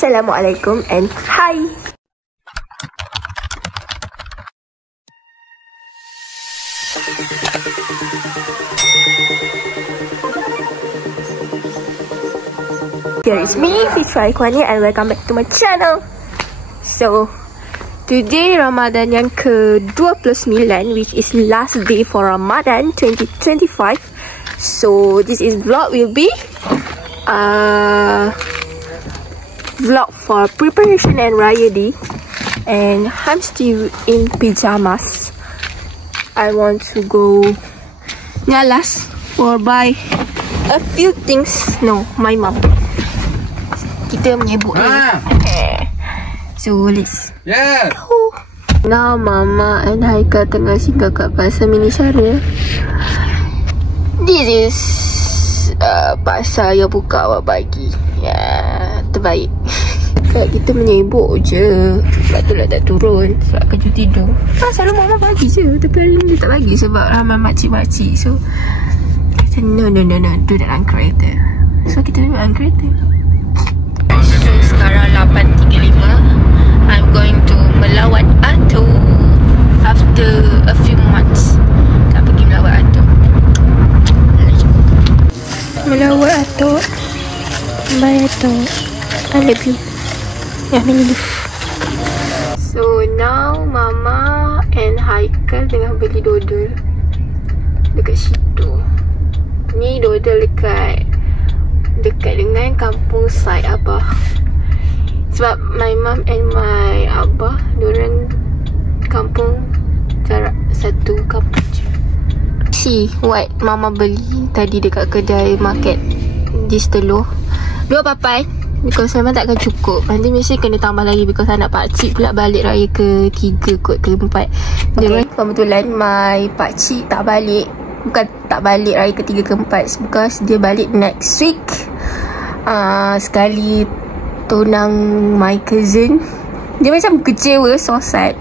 Assalamualaikum and hi. Here is me, Fitra Ikhwani, and welcome back to my channel. So, today Ramadan yang ke-29, which is last day for Ramadan 2025. So, this is vlog will be vlog for preparation and Raya Day. And I'm still in pajamas. I want to go Nyalas or buy a few things. No, my mom. Kita menyebut so let's go. Now Mama and Haikal tengah singgah kat pasar Mini Syara. This is pasar yang buka awal pagi. Terbaik. Kita menyibuk je. Sebab tu lah tak turun. Sebab kerja tidur. Selalu Mama bagi je. Tapi hari ni dia tak bagi sebab ramai makcik-makcik. So kita no, do that on kereta. So kita do on kereta. So sekarang 8.35. I'm going to melawat Ato. After a few months tak pergi melawat Ato. Melawat Ato. Bye Ato, I love you. So now Mama and Haikal tengah beli dodol dekat situ. Ni dodol dekat dengan kampung side Abah. Sebab my mom and my Abah, diorang kampung jarak satu kampung je. See what Mama beli tadi dekat kedai market di Telur. 2 papai because memang takkan cukup. Nanti mesti kena tambah lagi because anak pakcik pula balik raya ke-3 kot, ke-4. Okay. Kebetulan my pakcik tak balik. Bukan tak balik raya ke-3 ke-4 because dia balik next week. Sekali tunang my cousin. Dia macam kecewa, so sad.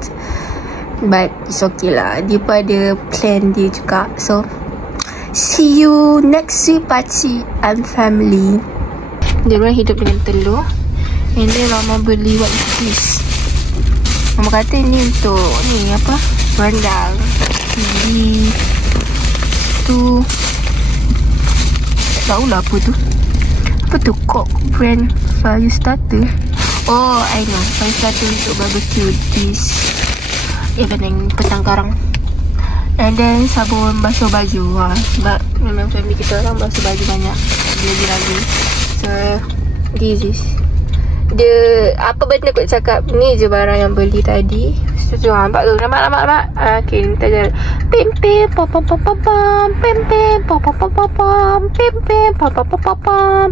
But it's okay lah. Dia pun ada plan dia juga. So see you next week pakcik and family. Dia orang hidup dengan telur. And then Mama beli what is this. Mama kata ni untuk ni apa, rendang. TV tu tak tahulah apa tu. Apa tu, Kok brand fire starter. Oh I know, fire starter untuk barbecue. This yang petang karang. And then sabun basuh baju. Sebab memang family kita orang basuh baju banyak. Lagi-lagi. So this is the apa benda kot cakap. Ni je barang yang beli tadi. So nampak tu, nampak. Okay, kita jalan. Pim pim pam pam pam pam pam. Pim pim pam pam pam pam pam. Pim pim pam pam pam pam pam.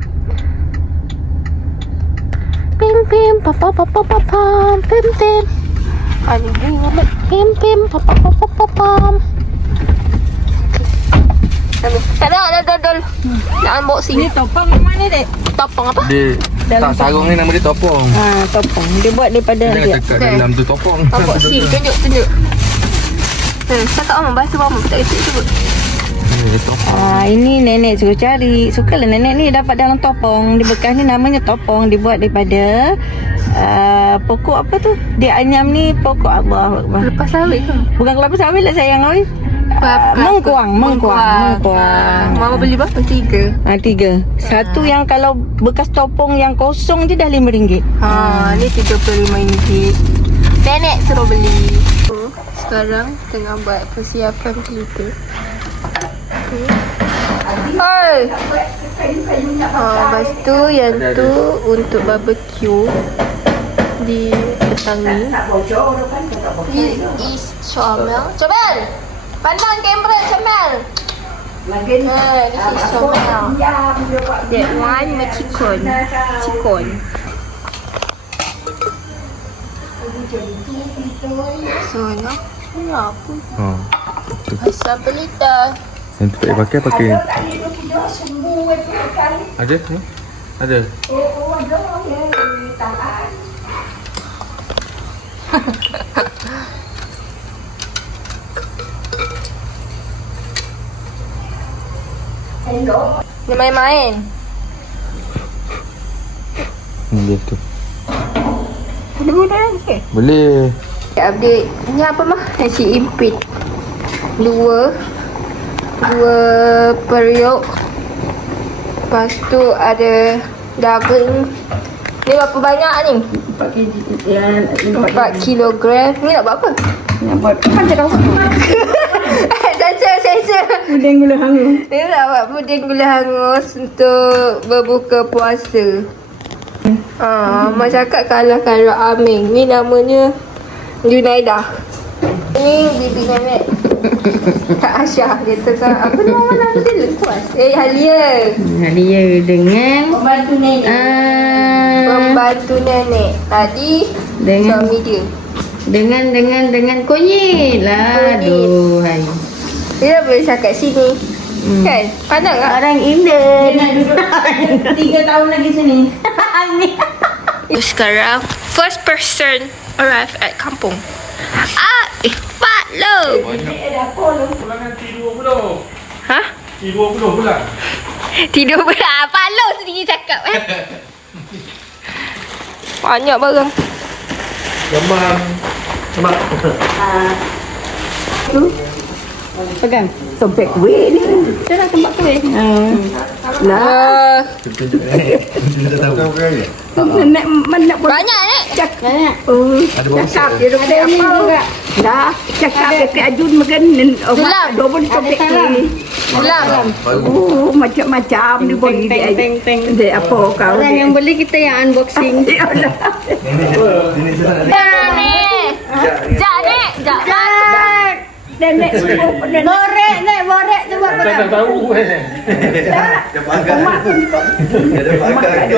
Pim pim pam pam pam pam pam. Pim pim. Ani bunyi amat. Pim pim pam pam pam pam pam. Tak ada dodol. Nak unboxing. Ni topong mana dek? Topong apa? Dia tak sarung ni nama dia topong. Topong. Dia buat daripada dia kat dalam tu topong. Unboxing. Tunjuk. Cakap Mama bahasa Mama tak kata sebut. Ini nenek suruh cari. Sukalah nenek ni dapat dalam topong. Dia bekas ni namanya topong. Dibuat daripada pokok apa tu? Dia anyam ni pokok Allah. Lepas sawit ke? Bukan kelapa sawit lah sayang oi. Mengkuang. Mama beli berapa? 3. 3. Satu yang kalau bekas topong yang kosong je dah RM5. Ni RM35. Nenek suruh beli. Sekarang tengah buat persiapan kita. Lepas tu yang tu untuk barbecue di petang ni. This is Comel. Pandang kamera Comel. This is Comel. That one macikon. So ni apa? Asal pelita. Yang tu tak pakai. Ada ni? Ada. Dia main-main. Dia tu. Boleh. Update ni apa mah? Nasi impit. Dua periuk. Lepas tu ada daging. Ni berapa banyak ni? 4 kg. Ya, 4 kilogram. Ni nak buat apa? nak buat macam kau. Sensor. Puding gula hangus. Ni nak buat puding gula hangus untuk berbuka puasa. Mak cakap kalahkan Rok Aming. Ni namanya Junaidah. Ni bibi nenek Kak Aisyah. Dia kata apa nama dia? Lekuas. Halia. Halia dengan Pembantu nenek. Pembantu nenek. Tadi dengan suami dia. dengan kunyit lah. Aduh, hai. Dia dah boleh cakap sini. Kan? Pandang tak? Orang Indian. Nak duduk 3 tahun lagi sini. Sekarang first person arrive at kampung. Pak lo. Pulangan T20. Hah? T20 pulang. Tidur pula. Pak lo sendiri cakap banyak barang. Jamang. Semak. Pegang. Sobek kuih ni. Saya nak tempat kuih. Nah. Nak mana pun. Banyak ni. Banyak. Ada bawang Cakap dia ada apa juga. Dah. Cakap dekat Ajun makan. Tulang. 20 sobek kuih. Tulang. Oh, macam-macam dia bagi dia apa kau. Orang yang beli kita yang unboxing. Dah ni. Jap ni. Jap. Nenek borek tu buat Tak tahu Mak pun ada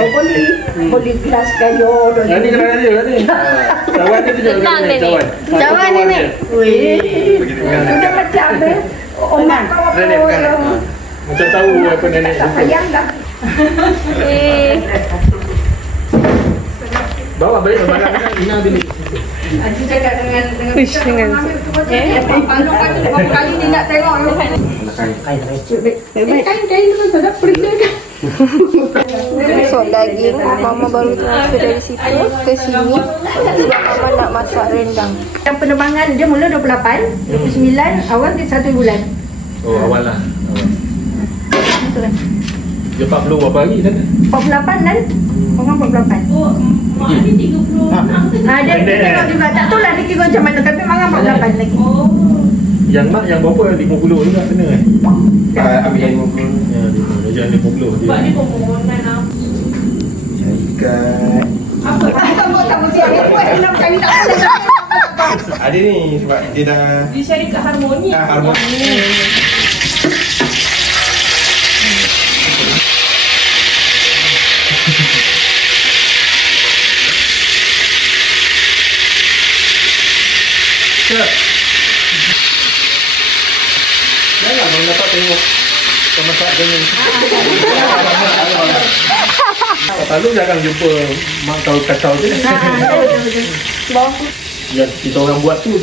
boleh gelas kayu. Nanti kena dia ni. Cawan dia tunjuk Tenang, nenek. nenek. Cawan nenek. Sudah macam ni. Mak kau apa? Macam tahu apa nenek. Tak sayang dah. Bawa balik barang Ina beli. Aji cakap dengan Push dengan. Palung kan berapa kali dia nak tengok lu kan. Kain tu sedap pergi kan. So daging Mama baru transfer dari situ ke sini sebab Mama nak masak rendang. Yang penerbangan dia mula 28, 29, awal dia 1 bulan. Oh awal lah. Dia 40 berapa hari sana? 48 kan? Orang 48. Oh, mak ni 36. Dia tengok juga. Tak tahu lah dia kira macam mana. Tapi Mak 48 lagi. Yang mak yang berapa? 50 juga kena ambil 50. Ya, dia jangan 50 dia. Sebab dia permohonan lah. Ikat. Apa? Tak mesti ada buat. 6 kali tak boleh. Ada ni sebab dia dah Dia syarikat harmoni. harmoni. Jangan orang dapat tengok masak dengan. Lalu jangan jumpa mak kau kacau je. Yang kita orang buat tu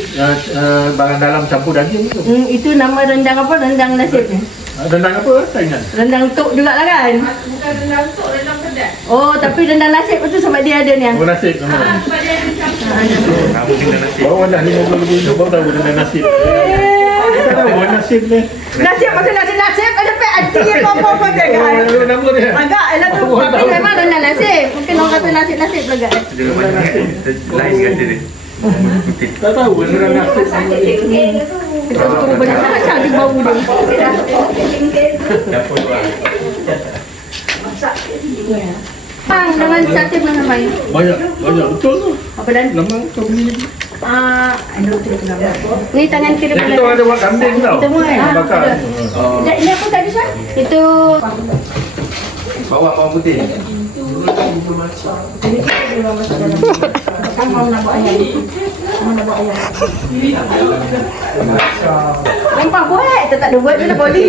barang dalam campur daging tu. Itu nama rendang apa? Rendang nasib ni. Rendang apa? Tak ingat. Rendang tok juga lah kan? Bukan rendang tok, rendang pedas. Oh, tapi rendang nasib tu sebab dia ada ni. Oh nasi nama. Sebab dia ada campur. Baru dah 50 lebih tu baru tahu rendang nasi. Kita tahu nasi ni. Nasib macam nasib ada pek hati apa-apa kan? Oh, nama dia. Agak elah tu. Tapi memang rendang nasib. Mungkin orang kata nasib lega. Lain kata dia. Tak tahu rendang nasi. Kita tu banyak sangat cantik bau dia. Dapur tu lah. Bang, dengan sate mana main? Banyak betul tu. Apa dan? Lama kau beli lagi. Ni tangan kiri Yang kita ada buat kambing tau. Kita buat. Bakar. Ini apa tadi Syah? Itu Bawa bawang putih. kan mau nak buat ayam. Mau nak buat ayam. Nampak buat, tak ada buat dia nak body.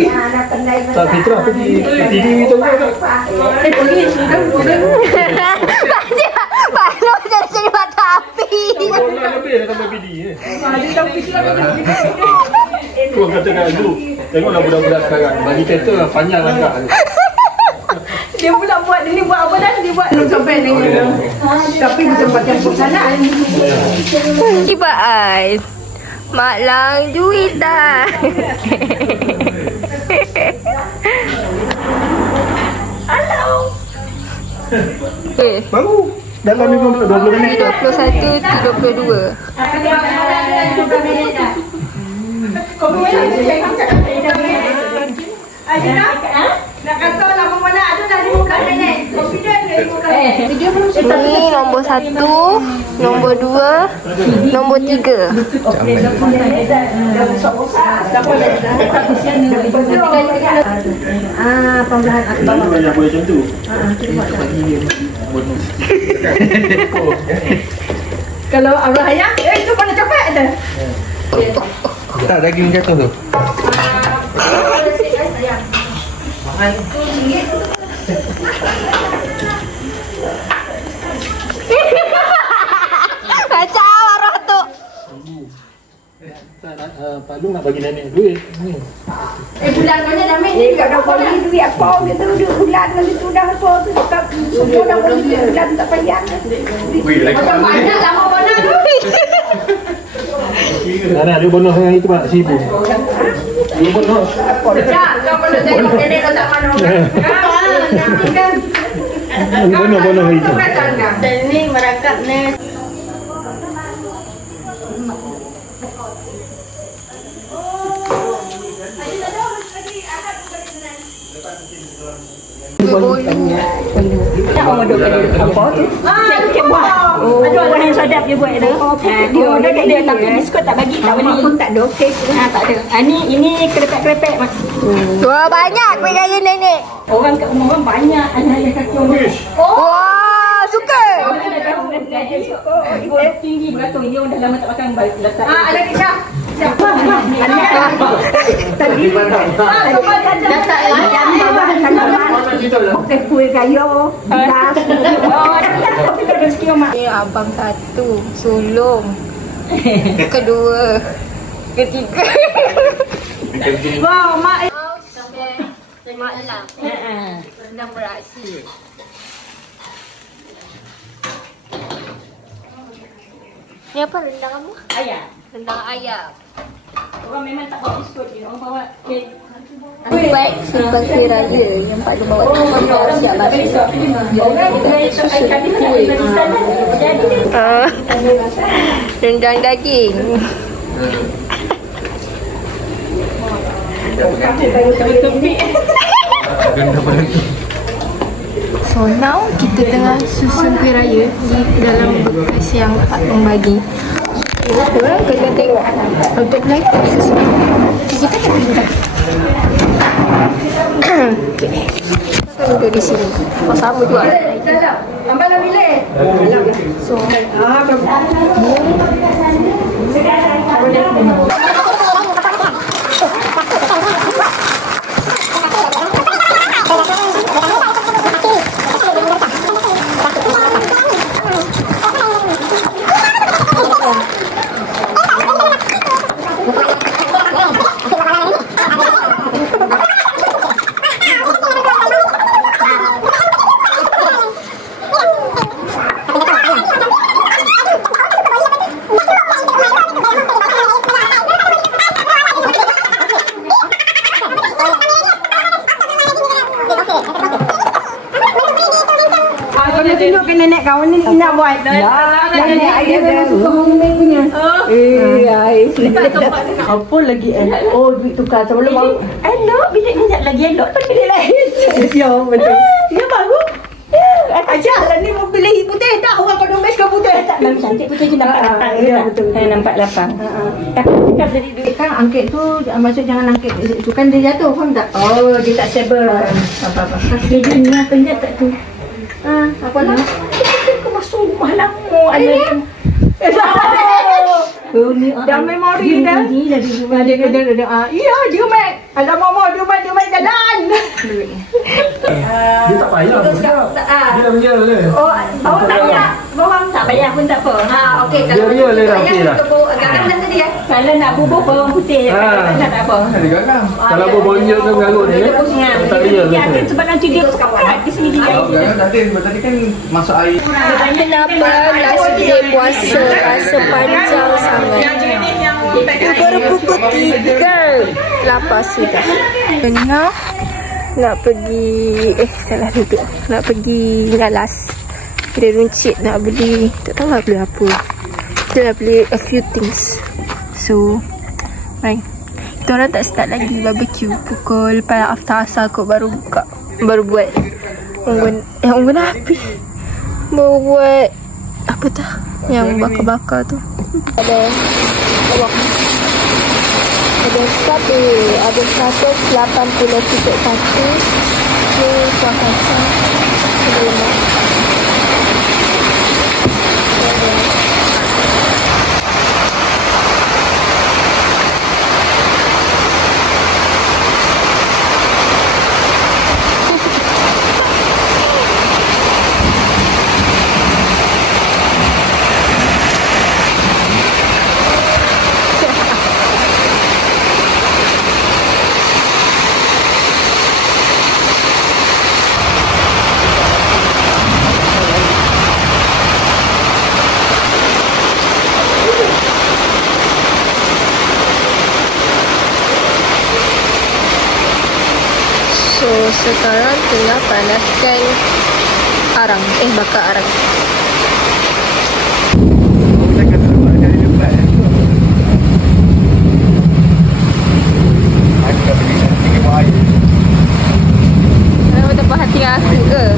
Tak Fitra pergi TV tu tak? Boleh sudah. Pak Lo jadi mata api. Bola lebih dah tambah PD ni. Dia dah fikir Tu orang kata kat Zul. Tengoklah budak-budak sekarang. Bagi kereta lah panjang langkah. dia pula buat ni buat apa dah? Dia buat sampai ni. Tapi di tempat yang sana. Tiba ai. Mak lang duit dah. Hello. Baru dalam 20 minit. 21, 32. Nak kata lama mana ada dah 15 minit. Confident dia 15 minit. Ni nombor 1, nombor 2, nombor 3. Pembelahan akbar. Banyak boleh macam tu. Kalau arwah ayah, itu mana capek ada? Tak, daging jatuh tu. Macam arwah tu. Pak Long nak bagi nenek duit ni. Bulan mana dah main ni? Tak ada bagi duit apa gitu. Bulan lagi tu dah apa tu. Semua dah bagi bulan tak payah. Macam banyak lama mana tu? Nana dia bonus yang itu Pak, 1000. Dia bonus. Tak, kau boleh tengok nenek kau tak mana. Bonus itu. Sini merakap ni. Tak orang duk apa tu? Cek buah. Ada buah yang sedap dia buat tu. Dia tapi diskon tak bagi, tak beli. Pun tak ada okey. Tak ada. Ini kerepek-kerepek mak. Wah, banyak kuih raya nenek. Orang kat rumah orang banyak ayah kaki orang. Wah, suka. Ibu tinggi beratur. Dia orang dah lama tak makan letak. Ada kisah. Siapa? Tadi letak ayam bawah sana. Kuih kayu. Ni abang satu, sulung. Kedua. Ketiga. Wow, mak. Mak lang. Senang beraksi. Ni apa rendang kamu? Ayam. Rendang ayam. Orang memang tak bawa biskut dia. Orang bawa kek. Baik, selepas hari raya yang Pak Long bawa tu siap bagi. Rendang daging. So now kita tengah susun kuih raya di dalam bekas yang Pak Long bagi. Korang kena tengok untuk naik susun. Kita tak pindah. Kita duduk di sini. Oh, sama juga. Ambil dah pilih. So, tunjukkan nenek kau ni nak buat. Nenek dia memang suka homemade punya. Apa lagi oh duit tukar sebelum mau. Elok bilik ni nak lagi elok tu bilik lain. Ya betul. Dia baru. Ajak lah ni mau pilih putih tak? Orang kau domes ke putih? Tak lagi cantik putih je nampak lapang. Ya betul. Nampak lapang. Kan dari duit Kan angket tu maksud jangan angket tu kan dia jatuh faham tak? oh dia tak stable. Apa-apa. Jadi ni apa dia tak tu. Apa lah? Kau masuk rumah lama ada. Oh ni Dah memori dah. Dia dia mat. Ada mama dia mat jalan. Dia tak payah. Dia dah menjel le. Oh, tak payah. Bawang tak payah pun tak apa. okey Dia real le rapi dah. agak-agak tadi ya. Kalau nak bubur bawang putih, tak apa. Ada garam. Kalau berbonjol ke garut ni kan? Tak real Dia kan? akan sebabkan dia sekat di sini dia. Garam tadi kan masuk air. Kenapa last day puasa rasa panjang sangat? Itu baru pukul 3. Lapar sudah. Nak pergi salah duduk. Nak pergi Nalas. Kedai runcit nak beli, tak tahu nak beli apa. Kita nak beli a few things. So, baik. Kita orang tak start lagi barbecue. Pukul lepas after asar kot baru buka. Baru buat unggun api. Baru buat apa tu? Yang bakar-bakar tu. Ada awak. Ada satu, ada 180 titik satu. Dia kuah kacang. Ada lemak. So sekarang tengah panaskan arang. Bakar arang. Kamu tak puas hati aku ke?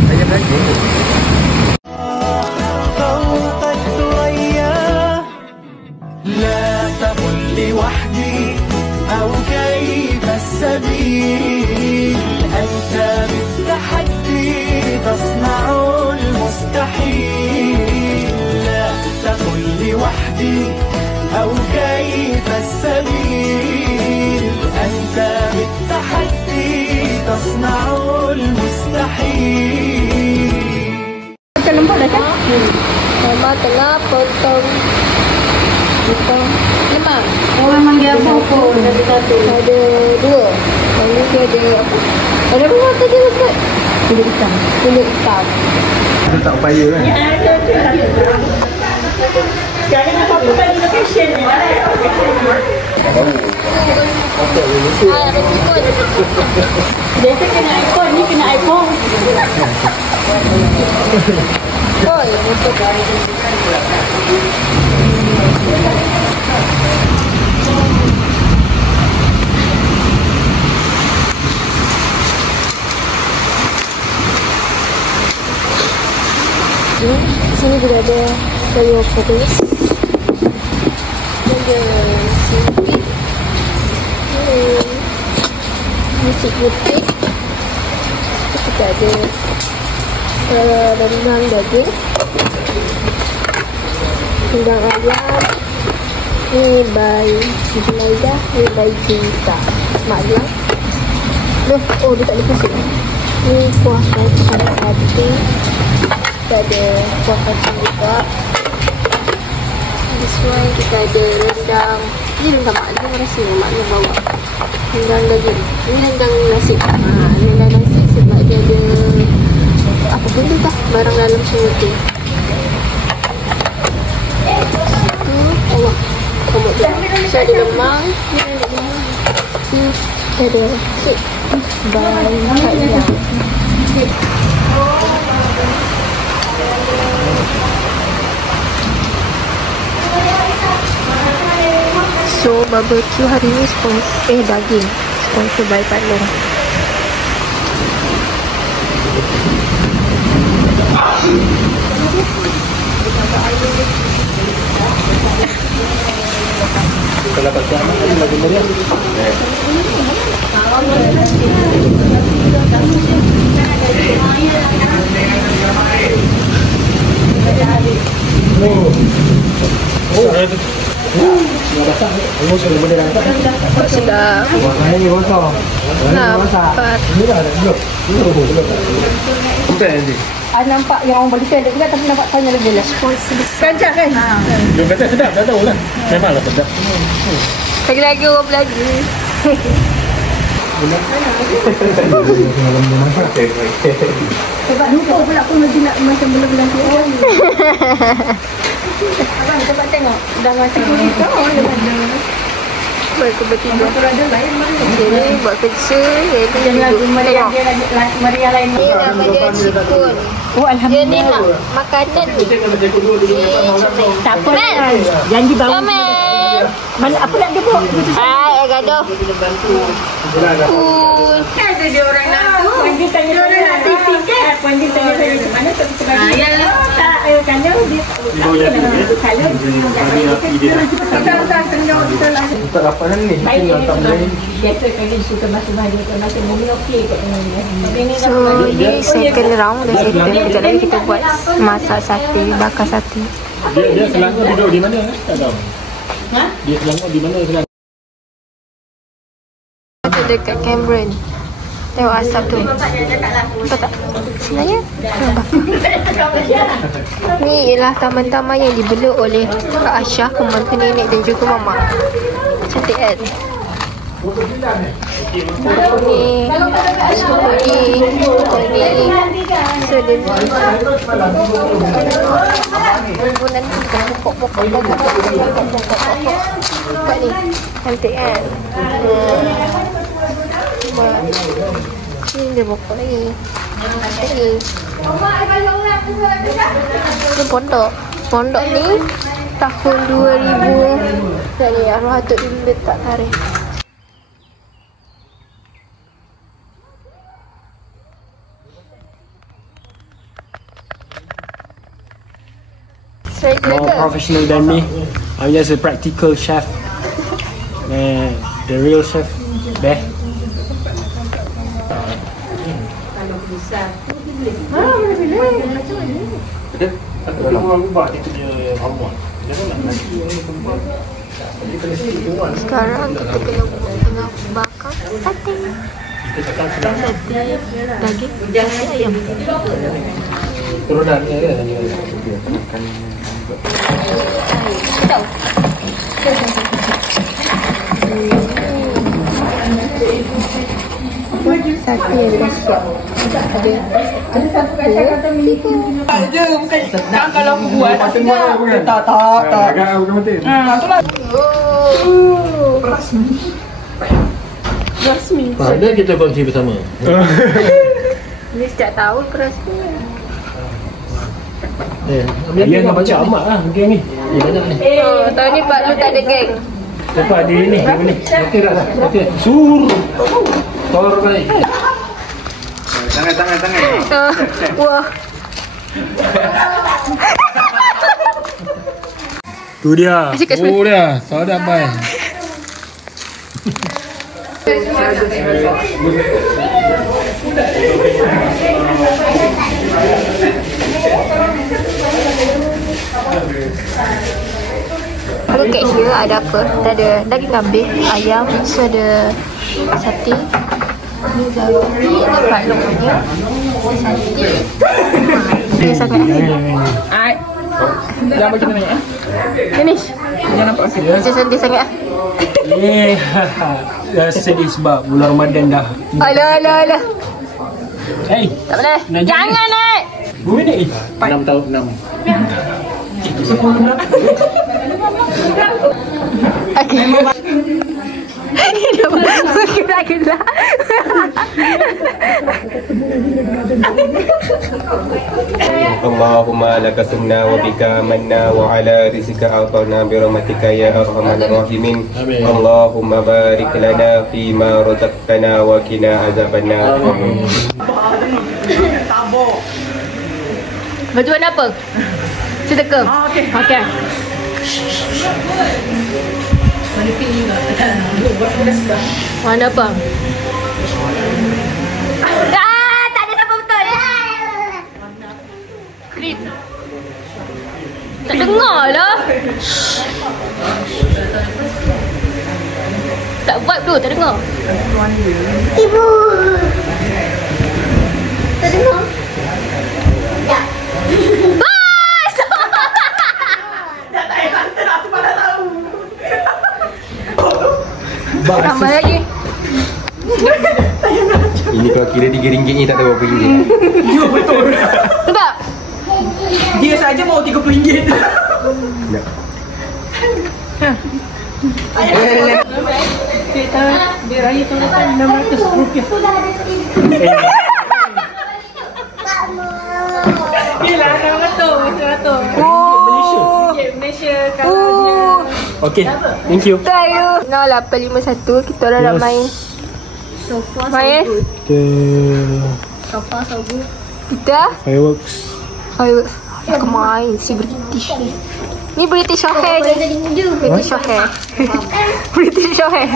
أنت بالتحدي تصنع المستحيل لا تقل لوحدي أو كيف السبيل أنت بالتحدي تصنع المستحيل. Mama tengah potong lemak. Oh, memang dia pokok. Ada 2. Yang ni dia ada apa? Ada apa tadi Ustaz? Kulit hitam. Kulit hitam. Kita tak upaya kan? Jangan apa-apa bagi location ni. Biasa kena iPhone, ni kena iPhone. Oh, untuk sini juga ada sayur kobis. Ada sipit. Nasi putih. Kita ada rendang daging. Rendang ayam. Ini by Siti Naidah. Ini by Cinta Mak Diang. Oh, dia tak ada pusing. Ini kuah kacang hati. Kita ada kuah kacang juga. This one kita ada rendang. Ini rendang Mak Diang rasa Mak Diang bawa. Rendang daging. Ini rendang nasi. Rendang nasi sebab dia ada apa benda dah barang dalam semua tu. Awak komod dia. Saya ada lemang. Saya ada sup banyak. So barbecue hari ni sponsor daging sponsor by Pak Long. Kalau pakai anak tadi lagi meriah. Oh. Sedap. Lapar. Nampak yang orang balik ada juga tapi nampak tanya lebih lah. Kancak kan? Dia kata sedap, dah tahu lah. Memanglah sedap. Lagi-lagi orang belanja. Sebab lupa pula pun mesti nak macam belah-belah tu. Abang cepat tengok. Dah macam tu kita orang dah ada. Mereka bertiga. Kalau ada lain mana? Dia ni buat kerja, dia ni Jangan duduk. Maria dia lagi Maria lain. Ni nama dia cikun. Oh Dia alhamdulillah. ni nak makanan ni. Tak apa. Janji baru. Comel. Mana apa nak dia buat? Hai, gaduh. Cool. Kan ada dia orang nak tu. Puan dia tanya saya nak TV kan? Puan dia tanya saya ke mana tak bisa bagi. Yalah. Tak, kalau dia kalau dia tak tengok kita lah. Tak dapat kan ni. Baik Kita ni tak boleh. biasa kali suka masuk-masuk macam mumi okey kat dengan dia. Tapi ni So, ni second round dah kita. Sekejap lagi kita buat masak sate, bakar sate. Dia Selangor duduk di mana? Tak tahu. Ha? Dia Selangor di mana Selangor? Ada dekat Cameron. Tengok asap tu. Nampak tak? Sebenarnya ni ialah taman-taman yang dibeluk oleh Kak Aisyah, pembantu nenek dan juga mama. Cantik kan? Ni semua ni so dia nanti pokok ni cantik kan? Ni dia pokok lagi. Ni pondok ni tahun 2000 dan ni arwah Datuk dulu letak tarikh. More professional than me. I'm just a practical chef. The real chef there. Sekarang kita tengah bakar sate. Daging nasi ayam. Turunan dia kan? Tahu. Sate yang dah siap. Ada bukan kan kalau aku buat tak. Agak bukan mati. Rasmi. Mana kita kongsi bersama? Ni sejak tahun rasmi. Dia nak baca amat lah geng ni. Dia banyak ni. Oh, tahun ni Pak Lu tak ada geng. Lepas dia ni. Okey dah. Okey. Sur. Tor baik. Tangan. Wah. Tu dia. Oh dah. Sadap bai. Aku kat here ada apa? Ada daging kambing, ayam, so ada sate. Ni Zafi, ni Pak Long punya. Sate. Dia sangat. Ai. Jangan bagi kita banyak Finish. Jangan nampak sikit. Macam sedih sangat. Dah sedih sebab bulan Ramadan dah. Alah. Hey, Tak boleh. Nak Jangan naik. berapa minit? 6 tahun 6. Okay. Gelak-gelak. Allahumma laka sumna wa bika amanna wa ala rizika a'tana bi rahmatika ya arhamar rahimin. Allahumma barik lana fi ma razaqtana wa qina azabannar. Baju warna apa? Cerita ke? Okay. Warna apa? Tak ada siapa betul. Green. Tak dengar lah. Tak vibe tu, tak dengar. Ibu. Tak dengar? Ya. Bas! Tambah lagi. Ini kalau kira RM3 ni tak tahu berapa ringgit. Ya betul. Sebab Dia saja mau RM30. Kita dia raya tahun depan RM600. Yelah, RM600. Malaysia kalau Okay, thank you. thank you. No 851 kita orang nak main. So far, Main. So far, so good. Kita Fireworks. fireworks. Aku main si British ni. Ni British Hair je. British Hair. British Hair.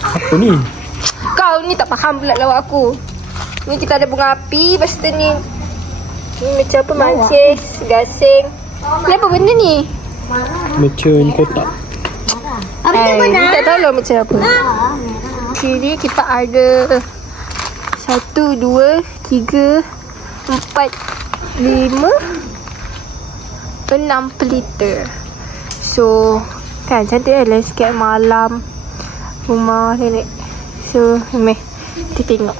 Apa ni? Kau ni tak faham pula lawak aku. Ni kita ada bunga api, lepas tu ni macam apa, mancis, gasing. Ni apa benda ni? Macam kotak. Tak tahu lah macam apa. Sini kita ada 1, 2, 3, 4, 5, 6 pelita. So kan cantik lah landscape malam rumah nenek. So meh kita tengok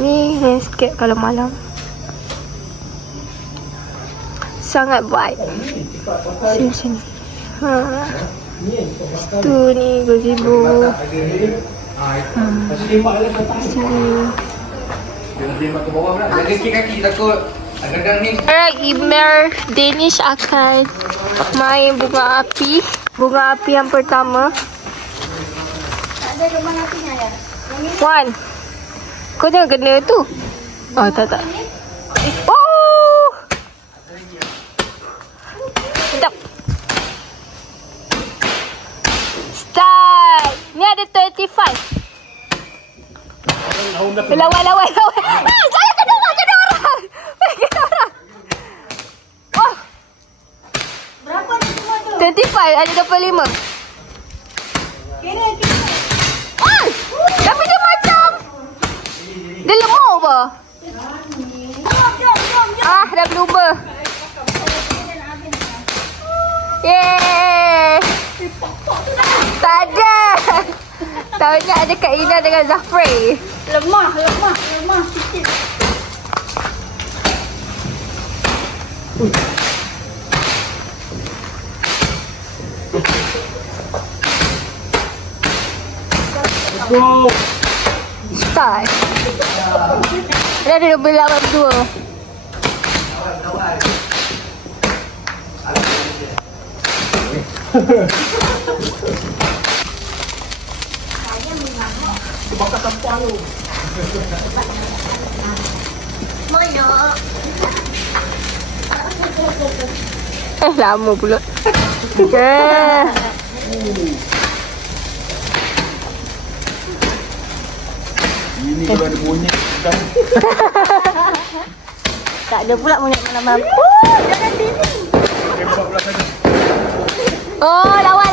ni landscape kalau malam. Sangat baik. Sini sini. Tu ni gazebo. Sini. kaki takut kadang-kadang ni. Alright, Imer Danish akan main bunga api. Bunga api yang pertama. Ada rumah apinya ya? Wan, kau jangan kena tu. Oh, tak. Oh! Sedap. Start. Ni ada 25. Lawan. Jangan kena orang. Kena orang. Oh. Berapa ni semua tu? 25, ada 25. Kira. Ah! Tapi dia macam dia lemah apa? Jom. Ah, dah berubah. Yeay. Tak ada. Tahunya ada Kak Ina dengan Zafri. Lemah sikit. Start. Dah ada 82. Lama pula. Ini kalau ada monyet Tak ada pula monyet malam-malam. Jangan sini. Oh, lawan.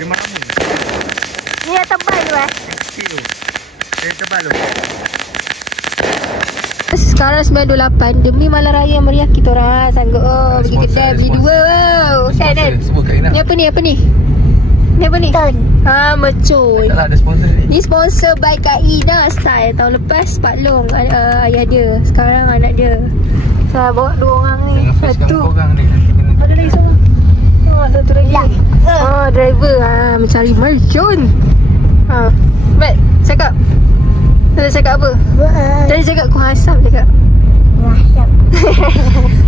Memang lama. Ni yang tebal tu Kecil tu. Tebal tu. Sekarang 9.28 demi malam raya yang meriah kita orang sanggup pergi kedai beli dua. Kan? Sebut Kak Ina. Ni apa ni? Ni apa ni? Mercun. Tak lah, ada sponsor ni. Ni sponsor by Kak Ina Style. Tahun lepas Pak Long ayah dia. Sekarang anak dia. Saya bawa 2 orang ni. Satu. Ada lagi seorang. Satu lagi. Driver. Mencari mercun. Baik, cakap. Tadi cakap apa? Tadi cakap ku hasap cakap. Wah,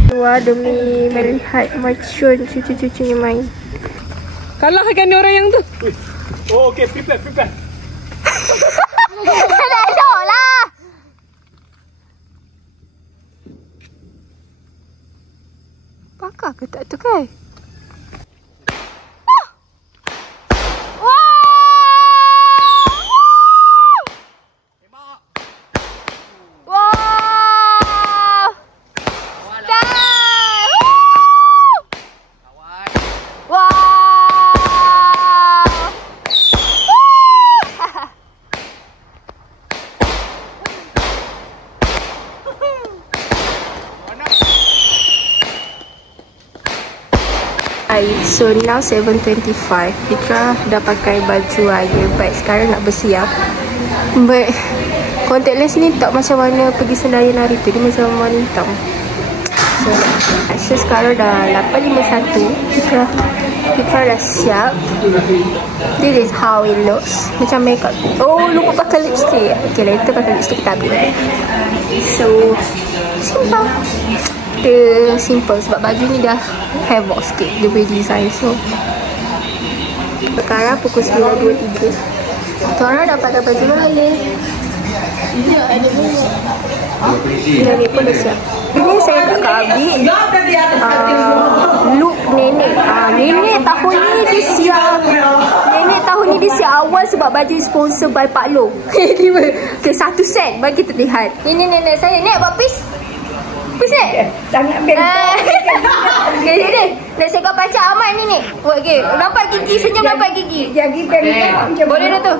Keluar demi melihat mercun cucu-cucunya main. Kalahkan dia orang yang tu. Oh, okay, prepare. Tak elok lah. Pakar ke tak tu kan? So now 7:25. Fitra dah pakai baju raya. Baik, sekarang nak bersiap. But contact lens ni tak macam mana pergi Senayan hari tu. Dia macam warna hitam. So sekarang dah 8:51. Fitra dah siap. This is how it looks. Macam makeup. Oh, lupa pakai lipstick. Okay, later pakai lipstick kita habis. So simple. Simple sebab baju ni dah havoc sikit dia punya design. So sekarang pukul 9.23. Tora dah pakai baju raya. Nenek pun dah siap. Ini saya kat Kak Abi. Look nenek. Nenek tahun ni dia siap. Nenek tahun ni dia siap awal sebab baju sponsor by Pak Long. Okay, 1 set bagi terlihat. Ini nenek saya. Nek buat pis. Pis nek. Sangat bengkok. Okay, ni. Nek saya kau baca amat ni nek. Buat okay. Nampak gigi. Senyum nampak gigi. Jadi bengkok. Boleh dah tu.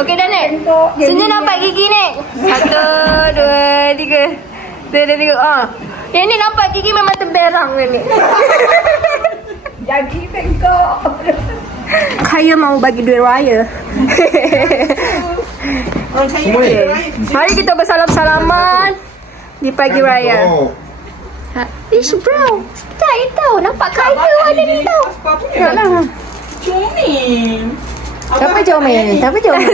Okey dah nek. Senyum nampak gigi nek. 1, 2, 3. 1, 2, 3. Yang ni nampak gigi memang terberang ni. Jadi bengkok. Kaya mau bagi duit raya. Okay. Mari kita bersalam-salaman di pagi raya. Ish bro, style tau. Nampak kaya warna ni tau. Naklah. Comel. Siapa Jomel? Siapa Jomel?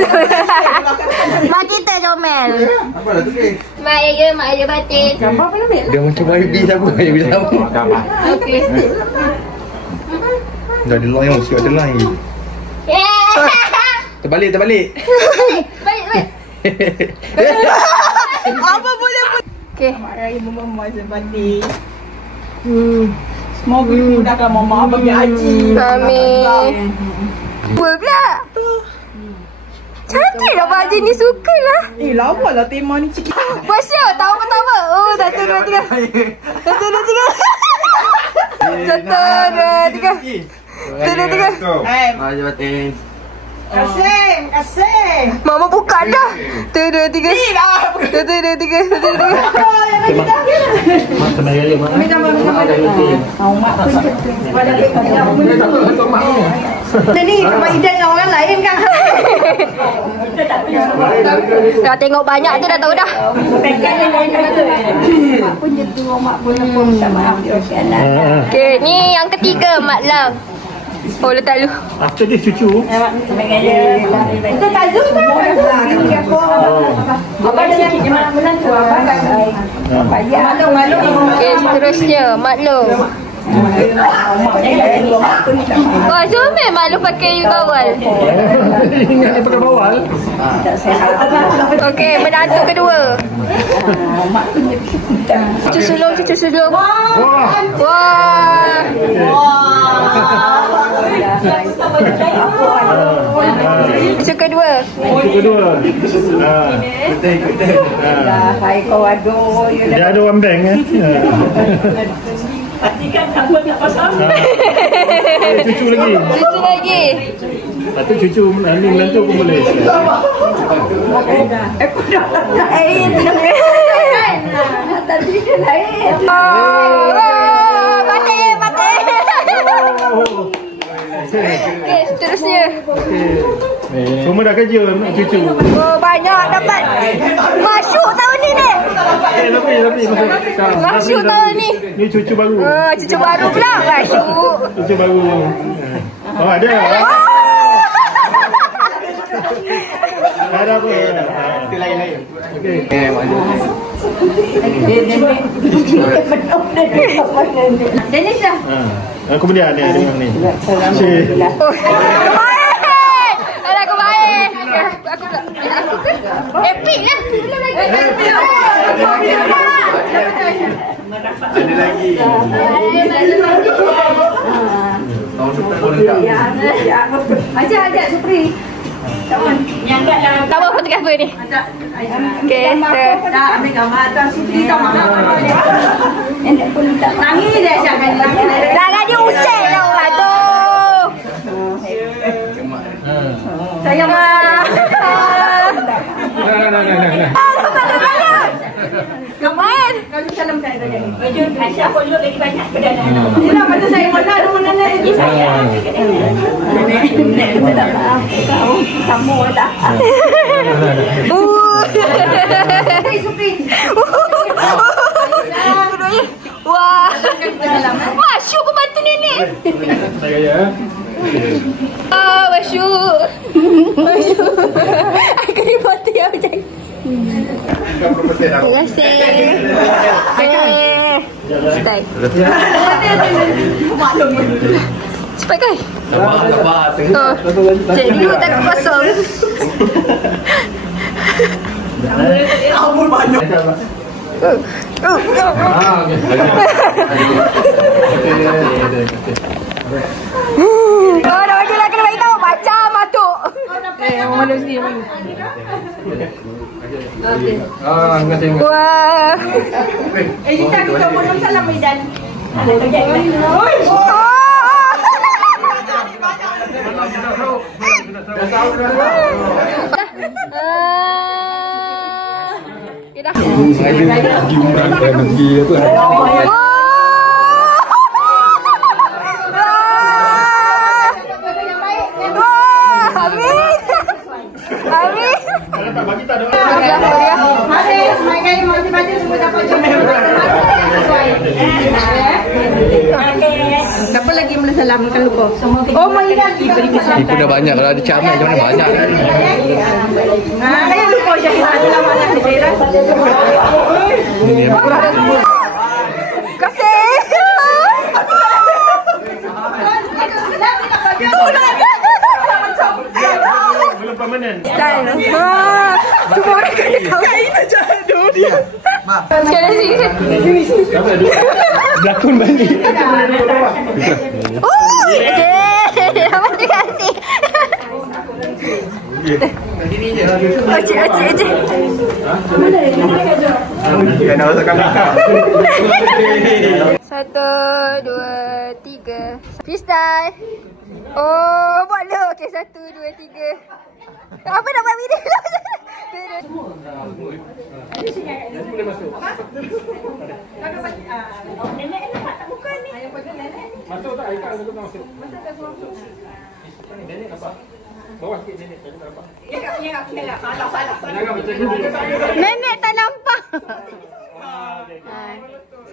Mak kita Jomel. Apa dah tulis? Mak ya batin. Gambar apa nak? Dia macam YB siapa? YB siapa? Gambar. Okey. Dah ada line yang siap ada line. Terbalik. Balik. Apa boleh pun. Okey. Mak Raya mama sebati. Semoga dimudahkan mama bagi haji. Amin. Buat pula. Cantik lah baju ni, suka lah. Lama lah tema ni cikgu. Buat show, tahun pertama. Oh, 1, 2, 3. 1, 2, 3. 1, 2, 3. 1, 2, 3. Mari batin. Kasih. Mama buka dah. 1, 2, 3. 1, 2, 3. 1, 2, 3. Mak tenang aja mak. Ni sama Iden dengan orang lain kan. Dah tengok banyak tu dah tahu dah. Mak pun je tu, mak pun minta maaf dia anak. Okey, ni yang ketiga Mak Lang. Oh, letak dulu. After this cucu. Itu Tazul kan? Abang dah sikit je mak menantu. Abang kan? Okey, seterusnya Mak Long. Wah, Zomel Mak Long pakai bawal. Ingat dia pakai bawal. Okey, menantu kedua. Cucu sulung. Wah. Cucu kedua. Hai kau aduh. Dia ada one bank eh. Pastikan siapa tak pasal. Cucu lagi. Lepas tu cucu ni menantu pun boleh. Tadi dia lain. Mati. Okey, seterusnya. Semua dah kerja nak cucu. Oh, banyak dapat. Masyuk tahun ni nek. Tapi Masyuk tahun ni. Ni cucu baru. Cucu baru pula. Masyuk. Cucu baru. Oh, ada. Ada apa? Itu lain. Okey. Jenis dah. Kemudian ada yang ni. Alah, kebaik. Aku pula. Epic lah. Ada lagi. Tahun depan boleh tak? Ajak Supri. Gambar fotografer ni. Okey. Tak ambil gambar atas Supri gambar. Enak pun tak. Nangis dia jangan nangis. Jangan dia usai tau lah tu. Sayang. Kemain. Kau salam saya. Aisyah follow lagi banyak pada anak-anak. Itulah pada saya mana ada mana lagi saya. Nenek tak apa. Kau sama dah. Wah. Wah, syuk membantu nenek. Ah, wah syuk. Aku ni foto yang macam. Terima kasih. Stay. Maklum. Cepat kan? Oh, cik dulu tak kosong. Ampun banyak. Oh, dah bagi lah kena bagi tahu macam matuk. Mana sini? Wah. Kita kita mohon salam Idan. Ada kerja kan? Siapa lagi boleh salam kan lupa? Oh, Maidan. Ibu dah banyak. Kalau ada camat macam mana banyak. Saya lupa jadi ada mana daerah. Kasih. Belum permanen. Semua orang kena tahu. Itu jatuh dia. Sekali sini. Berlakon balik. Oh, terima kasih. Acik. Kena masuk kamera. 1, 2, 3. Freestyle. Oh, buat lo. Okey, 1, 2, 3. Apa nak buat video? Boleh masuk. Nenek nampak tak muka ni? Masuk tak? Aika tak masuk. Nenek nampak. Bawah sikit nenek. Saya tak nampak. Ya, salah. Jangan macam ni. Nenek tak nampak.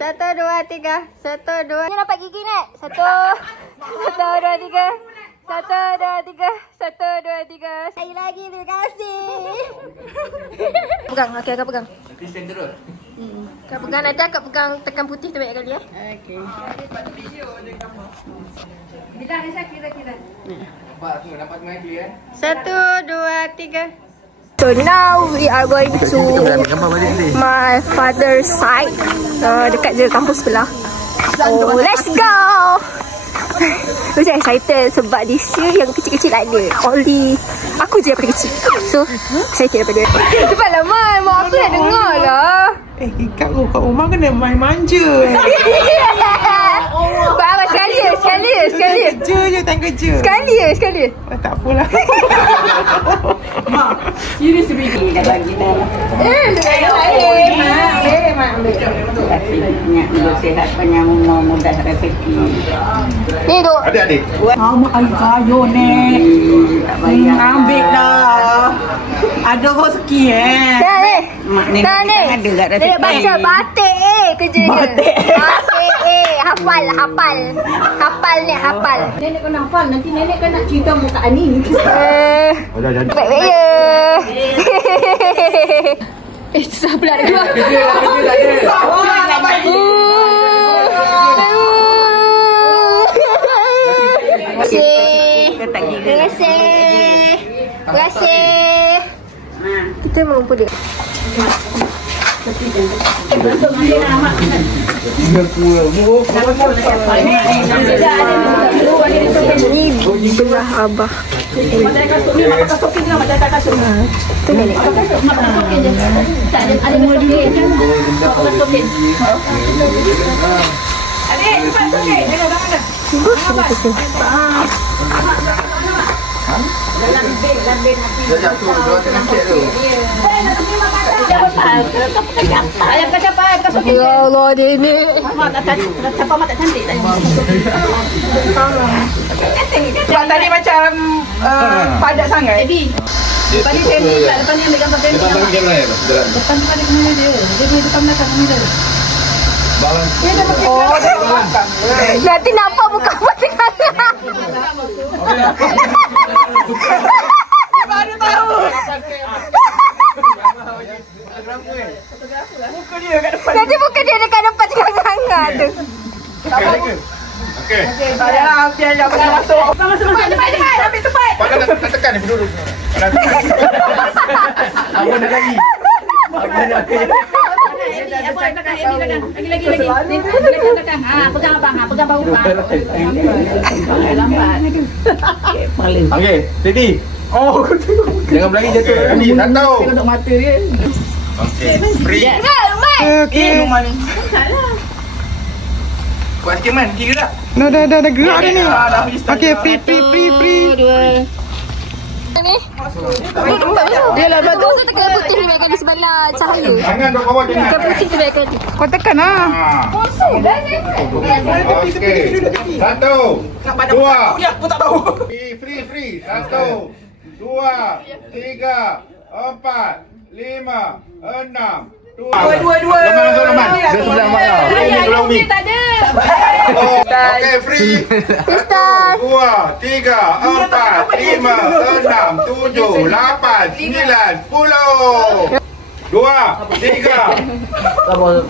1, 2, 3. 1, 2. Ni nampak gigi Nek. 1, 2, 3. 1, 2, 3. 1, 2, 3. Sekali lagi, terima kasih. Pegang, okey, akak pegang. Kristian terus. Akak pegang, nanti akak pegang tekan putih terbaik kali ya. Okey. Bila Aisyah kira-kira. Nampak aku dapat main clear. 1, 2, 3. So now we are going to my father's side. Dekat je kampus sebelah. Oh, let's go! Macam excited sebab this year yang kecil-kecil ada. Only aku je yang paling kecil. So, excited daripada dia. Cepatlah Man, mak aku dah dengar lah. Kat rumah kena main manja. Bapak sekali je. Kerja je, tak kerja. Sekali je. Tak apalah. Mak, serius sebiji dah bagi dah. Ambil sihat banyak mudah rezeki. Ni duk. Adik-adik. Mak ayu kayu ni. Ambil dah. Ada rezeki Dah ni. Mak nenek ada tak rezeki. Nenek baca batik kerja dia. Batik hafal. Nenek kena hafal, nanti nenek kan nak cerita muka Ani. Baik-baik je. Susah pula dia keluar. Terima kasih. Kita mengumpul dia. Ni belah abah. Tu nenek. Adik, cepat soket. Jangan dah. Terima kasih. Dalam bin hati. Dia jatuh dua tengah cek tu. Ayam kau capai kau suka. Ya Allah dia ni. Mak tak cantik. Siapa mak tak cantik tadi? Sebab tadi macam padat sangat. Jadi depan ni sini tak, depan ni ambil gambar sini. Depan bagi kamera ya? Depan tu ada kamera dia. Dia punya depan belakang kamera. Oh, dia belakang. Nanti nampak muka pasangan. Baru tahu. Muka dia kat depan. Nanti muka dia dekat depan sangat tu. Okey. Ayah, biar dia boleh masuk. Cepat. Ambil cepat. Pada nak tekan ni dulu. Apa nak lagi? Lagi. Pegang abang. Pegang bahu abang. Lambat. Okey, ready. Oh, jangan berlari jatuh. Ready, satu. Tengok mata dia. Okey, free. Okey. Buat sikit man, kira tak? Dah gerak dah ni. Okey, free. Ni. Dia lah batu. Kau tekan putih ni bagian di sebelah cahaya. Tangan kat bawah jangan. Tekan putih tu bagian. Kau tekan lah. Okey. Satu. Dua. Aku tak tahu. Free. Satu. Dua. Tiga. Empat. Lima. Enam. Dua. Leman. Dia sebelah mana? Ini Tak ada. Okey, free. Satu, dua, tiga, empat, lima, enam, tujuh, lapan, sembilan, 10. Dua, tiga. Buat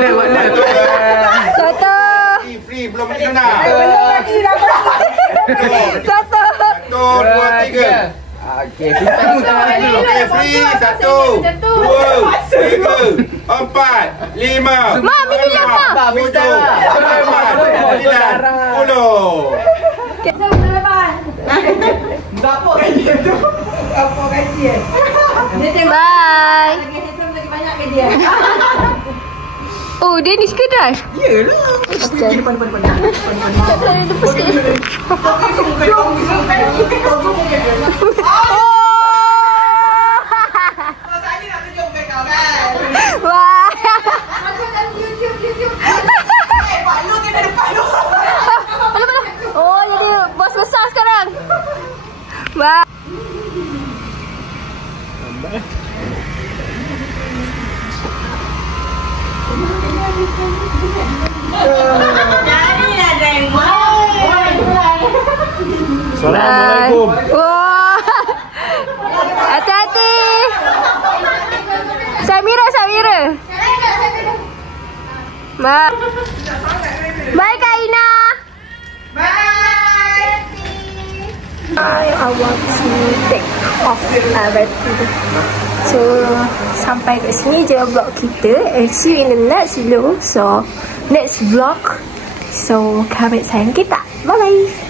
le. Satu. Free, belum pergi sana. Satu. Satu, dua, tiga. Okey, simpan tangan dulu. Okey, free. Satu, dua, tiga, empat, lima, Mak, minum yang mak. tujuh, lapan, sembilan, 10. Dapur gaji tu. Dapur gaji. Bye. Lagi handsome lagi banyak ke dia. Oh, dia ni sekedar. Yelah. Depan. Wah. Macam dalam YouTube. Pak Lu kena depan lu. Oh, jadi bos besar sekarang. Bye. Assalamualaikum. Wah. Hati-hati. Samira. Bye Kak Ina. I want to take off So sampai kat sini je vlog kita, and see you in the next video. So next vlog. So kami sayang kita. Bye bye.